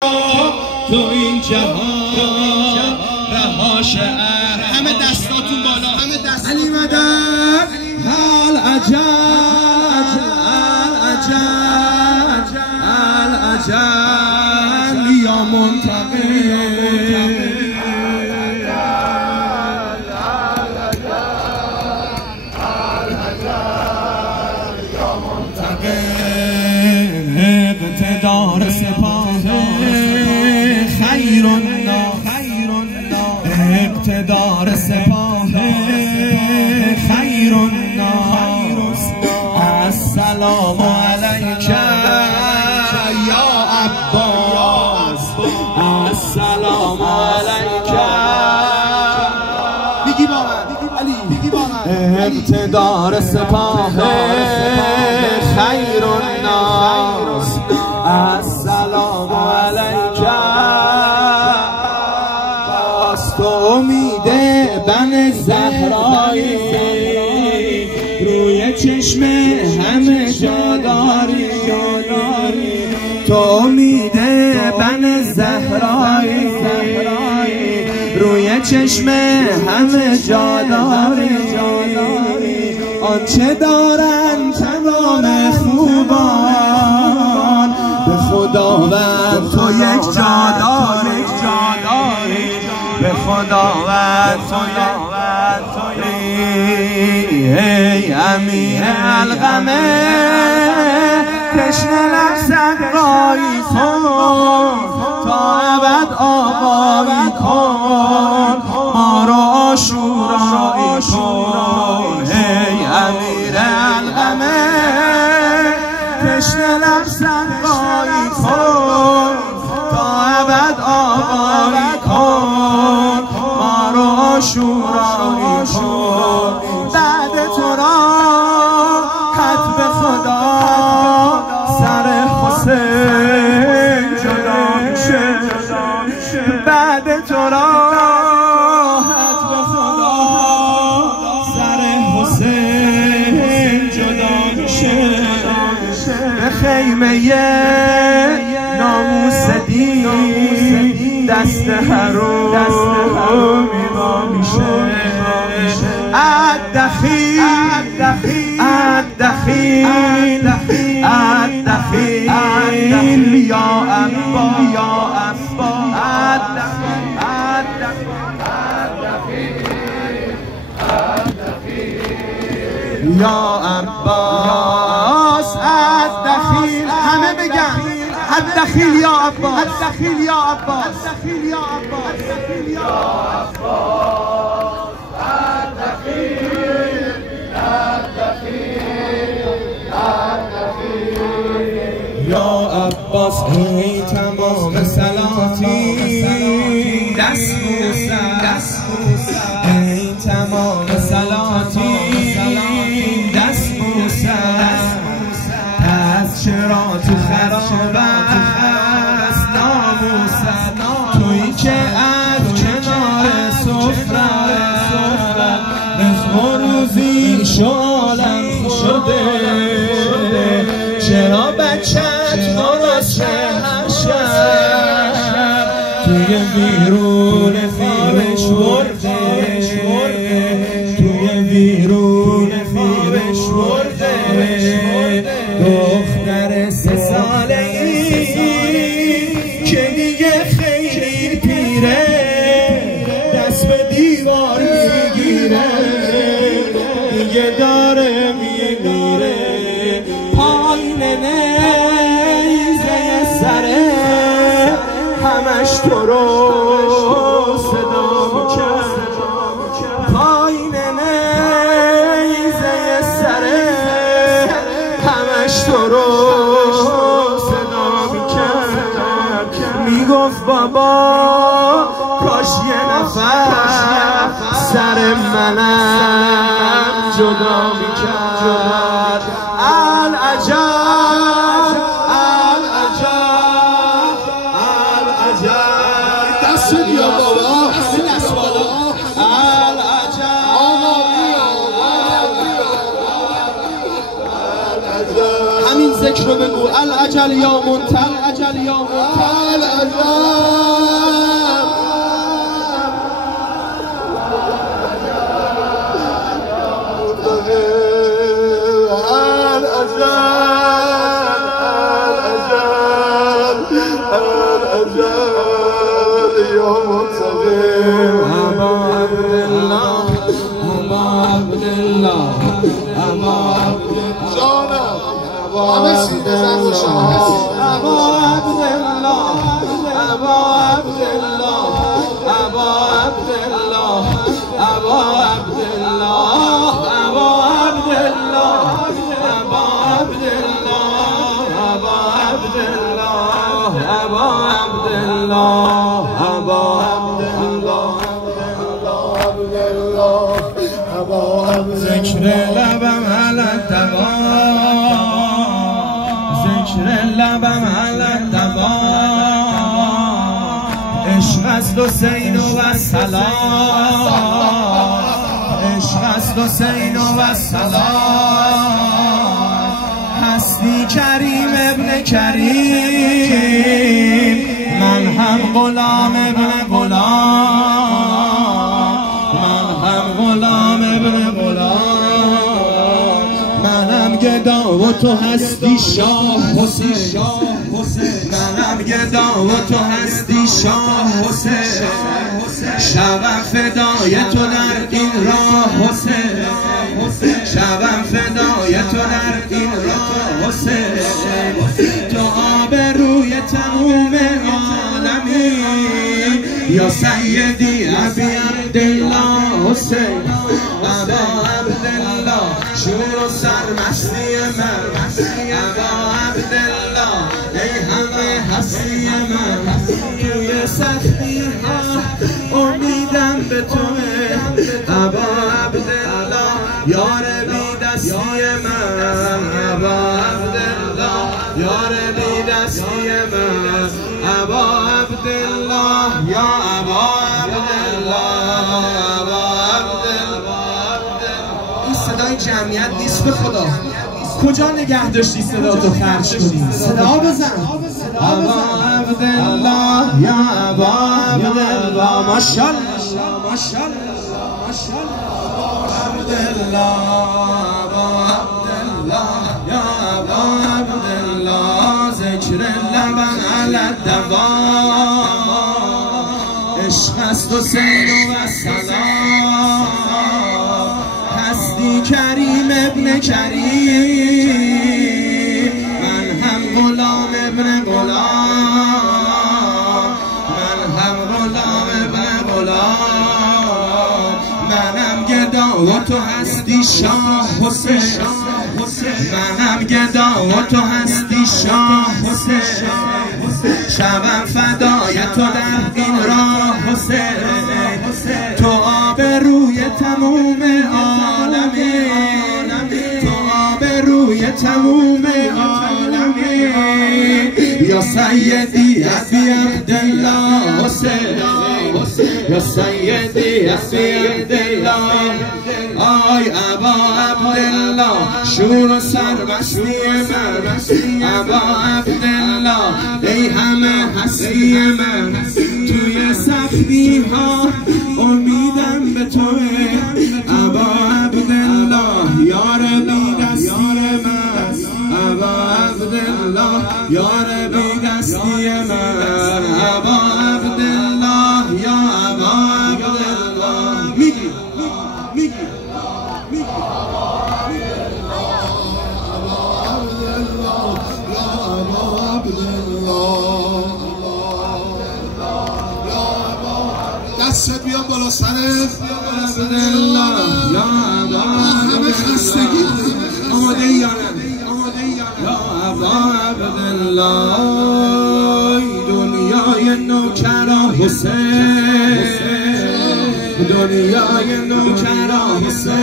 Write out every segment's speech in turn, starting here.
تو این جهان رهاش همه دستاتون بالا، همه دست علی مدد العجل العجل العجل یا منتقم اقتدار سپاه خیر الناس، اقتدار سپاه خیر الناس. السلام علیک یا عباس، السلام علیک. بگی با من علی، بگی با من. اقتدار سپاه خیر الناس، السلام علیک. تو امید بن زهرایی، روی چشم همه جا داری. تو امید بن زهرایی، روی چشم همه جا داری. آنچه دارن تمام خوبان، به خداوند تو یک جا داری. به خداوند تو ای امیر القمه، تشنه لب سقایی کن، تا ابد آقایی کن، ما رو عاشورایی کن. ای امیر القمه، تشنه لب سقایی کن، تا ابد آقایی کن، ما رو عاشورایی کن. بعد تو راحت به خدا سر حسین جدا میشه. بعد تو راحت به خدا سر حسین جدا میشه. به خیمه ناموس دین دست حرومی ما میشه. الدخیل الدخیل الدخیل یا عباس، یا عباس یا عباس الدخیل. همه بگن الدخیل یا عباس، الدخیل یا عباس، الدخیل یا عباس، الدخیل یا عباس، الدخیل الدخیل یا عباس. ای تمام سلاطین دست موسی، ای تمام سلاطین دست موسی. پس چرا تو خراب است ناموست، تویی که از کنار سفره رزق و روزی شالم شده. چرا بچت درست هر شب توی ویرون خیرش برده، توی ویرون خیرش برده. دختر 3 ساله‌ای که دیگه خیلی پیره، دست به دیوار میگیره، دیگه داره میمیره. پایین نیزه سره همش تو رو صدا میکرد. پایین نیزه سره همش تو رو صدا میکرد. میگفت بابا کاش یه نفر سر منم جدا میکرد. العجب العجب العجب. دست بیا بابا، دست بالا. العجب همین ذکر رو بگو. العجل یا منتقم، العجل یا منتقم. ذکر لبم علی الدوام، ذکر لبم علی الدوام، عشق است حسین و السلام، عشق است حسین و السلام، هستی کریم ابن کریم، من هم غلام ابن غلام، من هم غلام ابن غلام، منم گدا و تو هستی شاه حسین، منم گدا و تو هستی شاه حسین، شبم فدای تو در این راه حسین، شبم فدای تو در این راه حسین، تو آب روی تموم عالمی یا سیدی ابی عبدالله حسین، ابا عبدالله شور و سرمستی من، ابا عبدالله ای همه هستی من، توی سختی ها امیدم به توه، ابا عبدالله یار بی دستی من، ابا عبدالله یار بی دستی من، ابا عبدالله یا ابا عبدالله، ابا عبدالله. این صدای جمعیت نیست به خدا، کجا نگه داشتی صدا تو خرج کنی؟ صدا بزن. ابا عبدالله یا ابا عبدالله، ماشاءالله ماشاءالله ماشاءالله، عبدالله ابا عبدالله یا ابا عبدالله، ذکر لبم علی الدوام، عشق است حسین و السلام، هستی کریم ابن کریم، من هم غلام ابن غلام، من هم غلام ابن غلام، منم گدا و تو هستی شاه حسین، منم گدا و تو هستی شاه حسین، شبم فدای تو در این راه حسین، تو آب روی تموم عالمی، تو آب روی تموم عالمی، یا سیدی ابی عبدالله حسین، یا سیدی ابی عبدالله، آی ابا عبدالله شور و سرمستی من، ابا عبدالله ای همه هستی من، توی سختی ها امیدم به توه، ابا عبدالله یار بی دستی من، ابا عبدالله یار بی دستی من، ابا عبدالله یا ابا عبدالله. میگی دستت بیان بالا سرت، همه خستگی آماده ای یا نه؟ یا ابا عبدالله، دنیای نوکرا حسین، دنیای نوکرا حسین،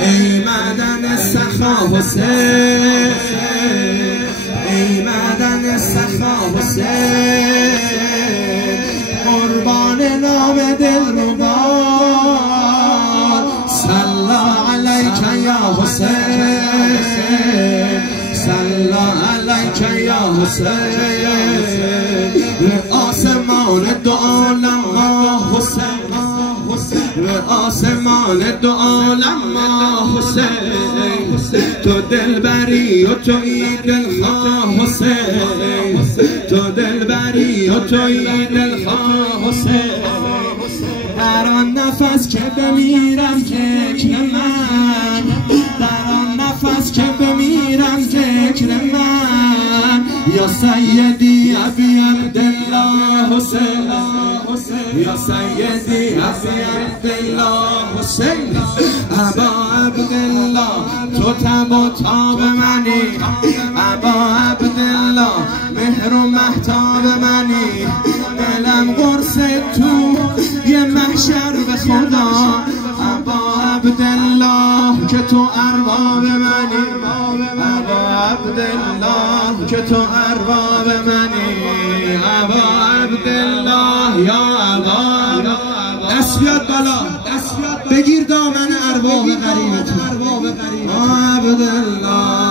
ای معدن سخا حسین، ای معدن سخا حسین، قربان نام دلربان، صلی علیک یا حسین، صلی علیک یا حسین، آسمان دو عالم ما حسین، تو دلبری و تویی دلخواه حسین، تو دلبری و تویی دلخواه حسین. در آن نفس که بمیرم ذکر من، در آن نفس که بمیرم ذکر من، یا سیدی ابی عبدالله حسین، یا سیدی ابی عبدالله حسین. ابا عبدالله تو تب و تاب منی، ابا عبدالله مهر و مهتاب منی. دلم قرص تو یه محشر به خدا، ابا عبدالله که تو ارباب منی، ابا عبدالله که تو ارباب منی، ابا عبدالله یا ابا. دست بیاد بالا، بگیر دامن ارباب غریب تو، ابا عبدالله